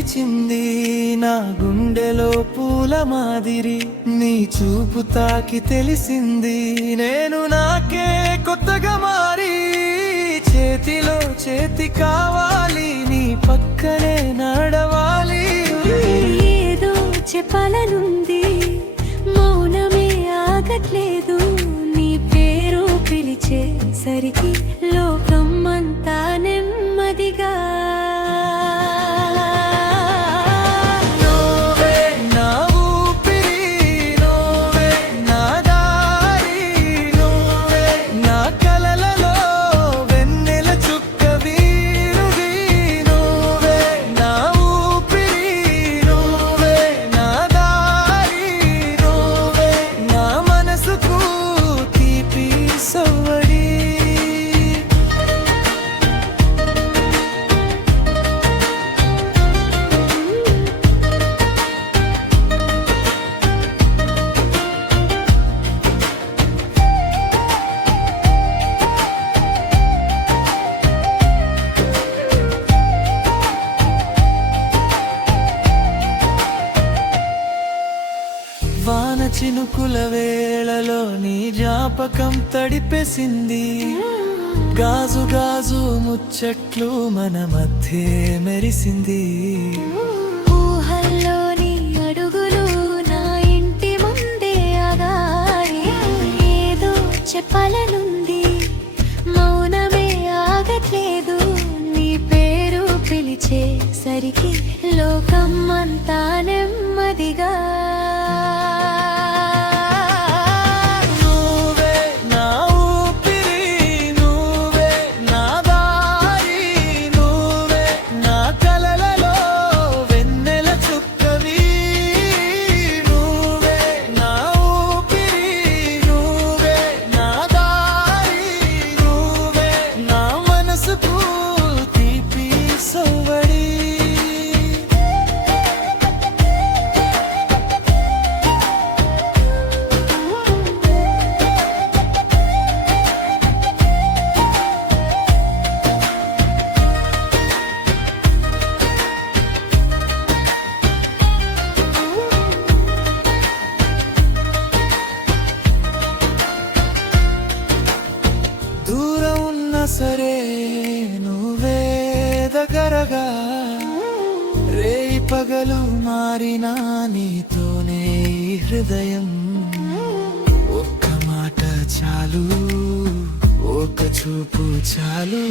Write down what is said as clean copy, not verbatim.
నిలిచింది నా గుండెలో పూల మాదిరి. నీ చూపు తాకి తెలిసింది నేను నాకే కొత్తగా మారి. చేతిలో చేతి కావాలి, నీ పక్కనే నడవాలి. ఏదో చెప్పాలనుంది, మౌనమే ఆగట్లేదు. నీ పేరు పిలిచేసరికి లోకం అంతా నెమ్మదిగా. వాన చినుకుల వేళలో నీ జ్ఞాపకం తడిపేసింది. గాజు గాజు ముచ్చట్లు మన మధ్య మెరిసింది. ఊహల్లోని అడుగులు నా ఇంటి ముందే ఆగాయి. ఏదో చెప్పాలనుంది, మౌనమే ఆగట్లేదు. నీ పేరు పిలిచేసరికి లోకం అంతా నెమ్మదిగా. సరే నువ్వే దగ్గరగా, రేయి పగలు మారినా నీతోనే హృదయం. ఒక్క మాట చాలు, ఒక చూపు చాలు.